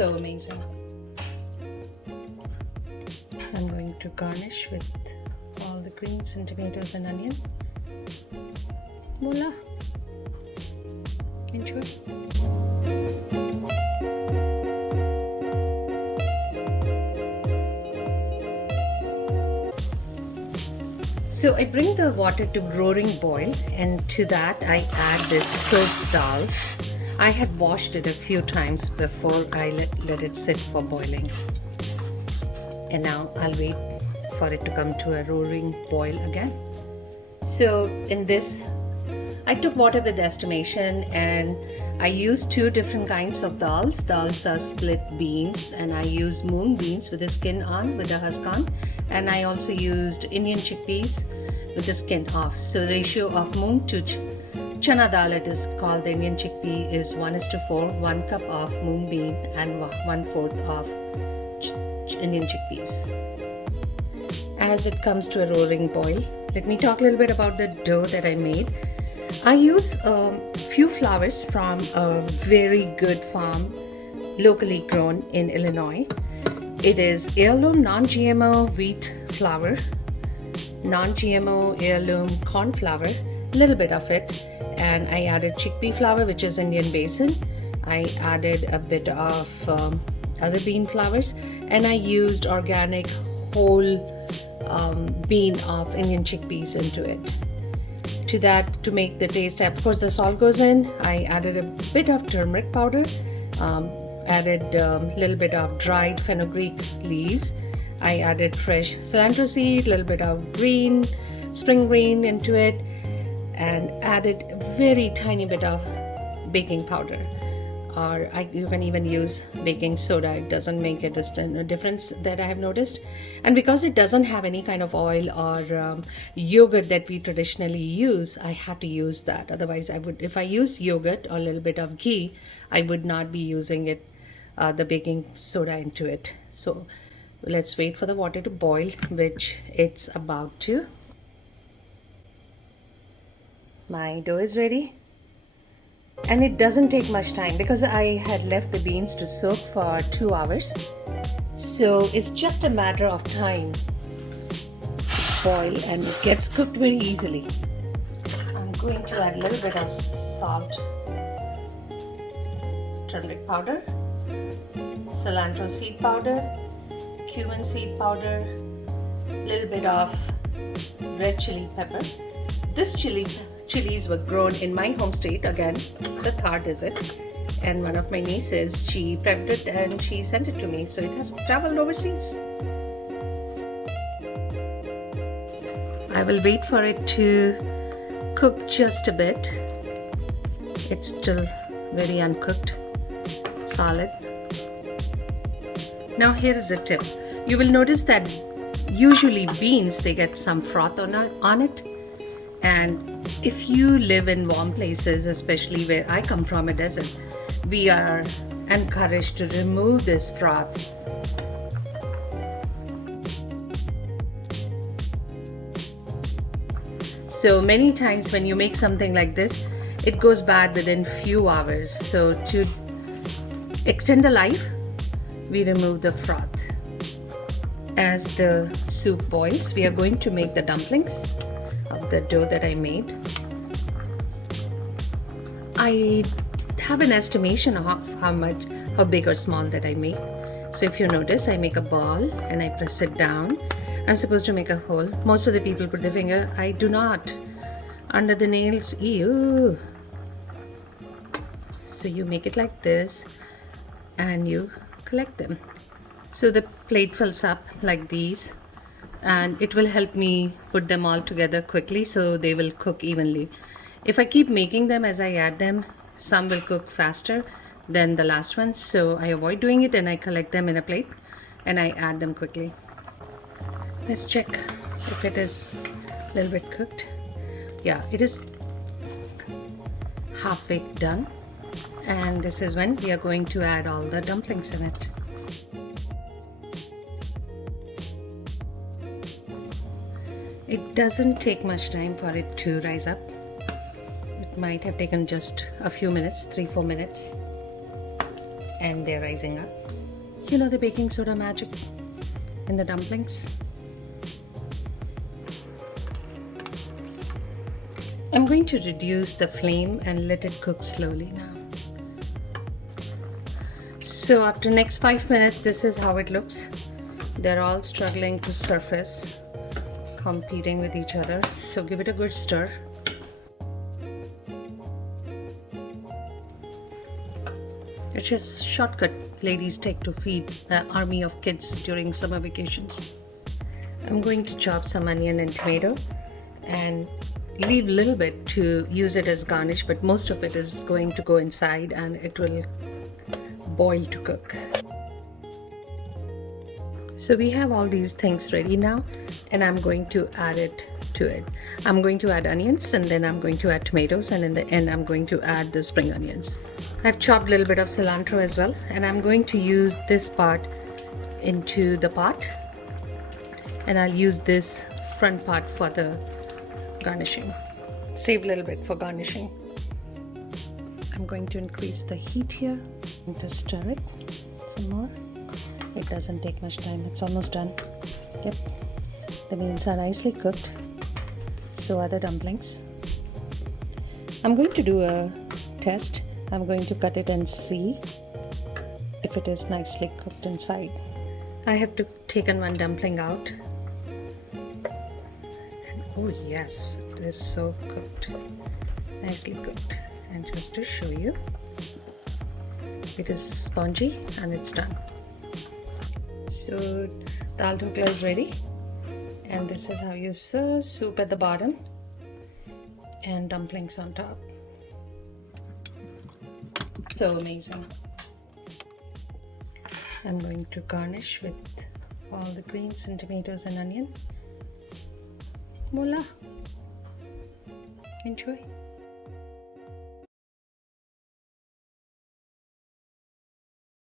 so amazing. I'm going to garnish with all the greens and tomatoes and onion. Voila! Enjoy. So I bring the water to roaring boil, and to that I add this soaked dal. I had washed it a few times before I let it sit for boiling. And now I'll wait for it to come to a roaring boil again. So in this, I took water with estimation, and I used two different kinds of dals. Dals are split beans, and I used moong beans with the skin on, with the husk on, and I also used Indian chickpeas with the skin off. So the ratio of moong to chana dal, it is called the Indian chickpea, is 1:4, 1 cup of moong bean and 1/4 of Indian chickpeas. As it comes to a roaring boil, let me talk a little bit about the dough that I made. I use a few flours from a very good farm locally grown in Illinois. It is heirloom non-GMO wheat flour, non-GMO heirloom corn flour, a little bit of it, and I added chickpea flour, which is Indian basin. I added a bit of other bean flours, and I used organic whole bean of Indian chickpeas into it. To that, to make the taste, of course the salt goes in. I added a bit of turmeric powder, added a little bit of dried fenugreek leaves. I added fresh cilantro seed, a little bit of spring green into it, and added a very tiny bit of baking powder. Or you can even use baking soda. It doesn't make a difference that I have noticed. And because it doesn't have any kind of oil or yogurt that we traditionally use, I had to use that. Otherwise, if I use yogurt or a little bit of ghee, I would not be using it, the baking soda into it. So let's wait for the water to boil, which it's about to. My dough is ready. And it doesn't take much time because I had left the beans to soak for 2 hours. So it's just a matter of time to boil, and it gets cooked very easily. I'm going to add a little bit of salt, turmeric powder, cilantro seed powder, cumin seed powder, a little bit of red chili pepper. This chilies were grown in my home state, again, the Thar Desert, and one of my nieces, she prepped it and she sent it to me, so it has traveled overseas. I will wait for it to cook just a bit. It's still very uncooked, solid. Now here is a tip. You will notice that usually beans, they get some froth on it. And if you live in warm places, especially where I come from, a desert, we are encouraged to remove this froth. So many times when you make something like this, it goes bad within few hours. So to extend the life, we remove the froth. As the soup boils, we are going to make the dumplings of the dough that I made. I have an estimation of how big or small that I make. So if you notice, I make a ball and I press it down. I'm supposed to make a hole. Most of the people put their finger. I do not. Under the nails, ew. So you make it like this and you collect them. So the plate fills up like these, and it will help me put them all together quickly so they will cook evenly. If I keep making them as I add them, some will cook faster than the last ones, so I avoid doing it and I collect them in a plate and I add them quickly. Let's check if it is a little bit cooked. Yeah, it is halfway done, and this is when we are going to add all the dumplings in it. It doesn't take much time for it to rise up. It might have taken just a few minutes, 3-4 minutes. and they're rising up. You know the baking soda magic in the dumplings? I'm going to reduce the flame and let it cook slowly now. So after next 5 minutes, this is how it looks. They're all struggling to surface, competing with each other. So give it a good stir. It's just shortcut ladies take to feed an army of kids during summer vacations. I'm going to chop some onion and tomato and leave a little bit to use it as garnish, but most of it is going to go inside and it will boil to cook. So we have all these things ready now, and I'm going to add it to it. I'm going to add onions, and then I'm going to add tomatoes, and in the end I'm going to add the spring onions. I've chopped a little bit of cilantro as well, and I'm going to use this part into the pot, and I'll use this front part for the garnishing. Save a little bit for garnishing. I'm going to increase the heat here and just stir it some more. It doesn't take much time. It's almost done. Yep, the beans are nicely cooked. So are the dumplings. I'm going to do a test. I'm going to cut it and see if it is nicely cooked inside. I have taken one dumpling out. And oh yes, it is so cooked. Nicely cooked. And just to show you, it is spongy and it's done. So dal dhokla is ready, and this is how you serve: soup at the bottom and dumplings on top. So amazing. I'm going to garnish with all the greens and tomatoes and onion. Voila! Enjoy.